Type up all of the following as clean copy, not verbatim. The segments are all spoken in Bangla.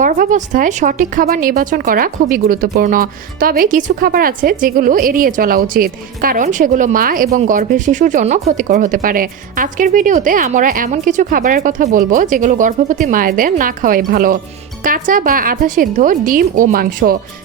গর্ভাবস্থায় সঠিক খাবার নির্বাচন করা খুবই গুরুত্বপূর্ণ। তবে কিছু খাবার আছে যেগুলো এড়িয়ে চলা উচিত, কারণ সেগুলো মা এবং গর্ভের শিশুর জন্য ক্ষতিকর হতে পারে। আজকের ভিডিওতে আমরা এমন কিছু খাবারের কথা বলবো যেগুলো গর্ভবতী মায়েদের না খাওয়াই ভালো। কাঁচা বা আধা সিদ্ধ ডিম ও মাংস।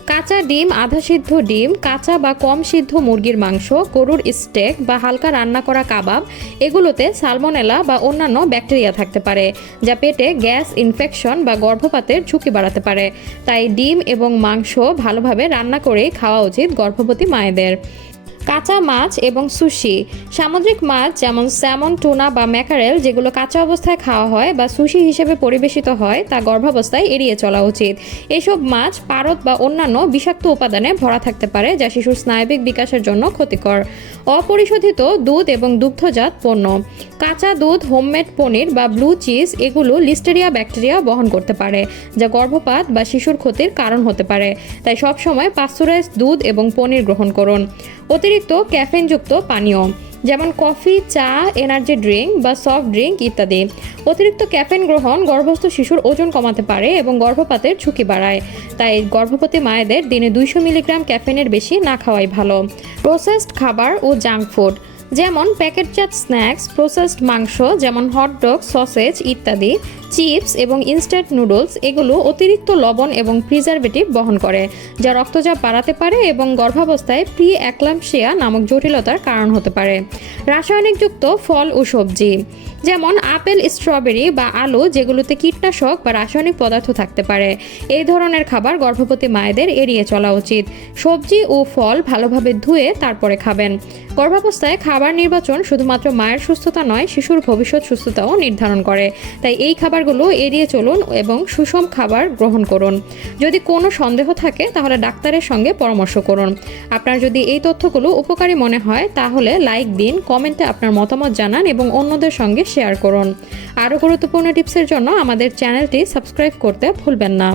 কাঁচা ডিম, আধা সিদ্ধ ডিম, কাঁচা বা কম সিদ্ধ মুরগির মাংস, গরুর স্টেক বা হালকা রান্না করা কাবাব, এগুলোতে সালমোনেলা বা অন্যান্য ব্যাকটেরিয়া থাকতে পারে, যা পেটে গ্যাস, ইনফেকশন বা গর্ভপাতের ঝুঁকি বাড়াতে পারে। তাই ডিম এবং মাংস ভালোভাবে রান্না করেই খাওয়া উচিত গর্ভবতী মায়েদের। কাঁচা মাছ এবং সুশি। সামুদ্রিক মাছ যেমন স্যামন, টুনা বা ম্যাকারেল যেগুলো কাঁচা অবস্থায় খাওয়া হয় বা সুশি হিসেবে পরিবেশিত হয় তা গর্ভাবস্থায় এড়িয়ে চলা উচিত। এসব মাছ পারদ বা অন্যান্য বিষাক্ত উপাদানে ভরা থাকতে পারে, যা শিশুর স্নায়বিক বিকাশের জন্য ক্ষতিকর। অপরিশোধিত দুধ এবং দুগ্ধজাত পণ্য। কাঁচা দুধ, হোমমেড পনির বা ব্লু চিজ এগুলো লিস্টেরিয়া ব্যাকটেরিয়া বহন করতে পারে, যা গর্ভপাত বা শিশুর ক্ষতির কারণ হতে পারে। তাই সবসময় পাস্তুরাইজড দুধ এবং পনির গ্রহণ করুন। অতিরিক্ত ক্যাফেনযুক্ত পানীয় যেমন কফি, চা, এনার্জি ড্রিঙ্ক বা সফট ড্রিঙ্ক ইত্যাদি। অতিরিক্ত ক্যাফেন গ্রহণ গর্ভস্থ শিশুর ওজন কমাতে পারে এবং গর্ভপাতের ঝুঁকি বাড়ায়। তাই গর্ভবতী মায়েদের দিনে 200 মিলিগ্রাম ক্যাফেনের বেশি না খাওয়াই ভালো। প্রসেসড খাবার ও জাঙ্ক ফুড যেমন প্যাকেটজাত স্ন্যাক্স, প্রসেসড মাংস যেমন হটডগ, সসেজ ইত্যাদি, চিপস এবং ইনস্ট্যান্ট নুডলস এগুলো অতিরিক্ত লবণ এবং প্রিজারভেটিভ বহন করে, যা রক্তচাপ বাড়াতে পারে এবং গর্ভাবস্থায় প্রি অ্যাক্লাম্পসিয়া নামক জটিলতার কারণ হতে পারে। রাসায়নিকযুক্ত ফল ও সবজি যেমন আপেল, স্ট্রবেরি বা আলু যেগুলোতে কীটনাশক বা রাসায়নিক পদার্থ থাকতে পারে। এই ধরনের খাবার গর্ভবতী মায়েদের এড়িয়ে চলা উচিত। সবজি ও ফল ভালোভাবে ধুয়ে তারপরে খাবেন। গর্ভাবস্থায় খাবার নির্বাচন শুধুমাত্র মায়ের সুস্থতা নয়, শিশুর ভবিষ্যৎ সুস্থতাও নির্ধারণ করে। তাই এই খাবারগুলো এড়িয়ে চলুন এবং সুষম খাবার গ্রহণ করুন। যদি কোনো সন্দেহ থাকে তাহলে ডাক্তারের সঙ্গে পরামর্শ করুন। আপনার যদি এই তথ্যগুলো উপকারী মনে হয় তাহলে লাইক দিন, কমেন্টে আপনার মতামত জানান এবং অন্যদের সঙ্গে শেয়ার করুন। আরও গুরুত্বপূর্ণ টিপসের জন্য আমাদের চ্যানেলটি সাবস্ক্রাইব করতে ভুলবেন না।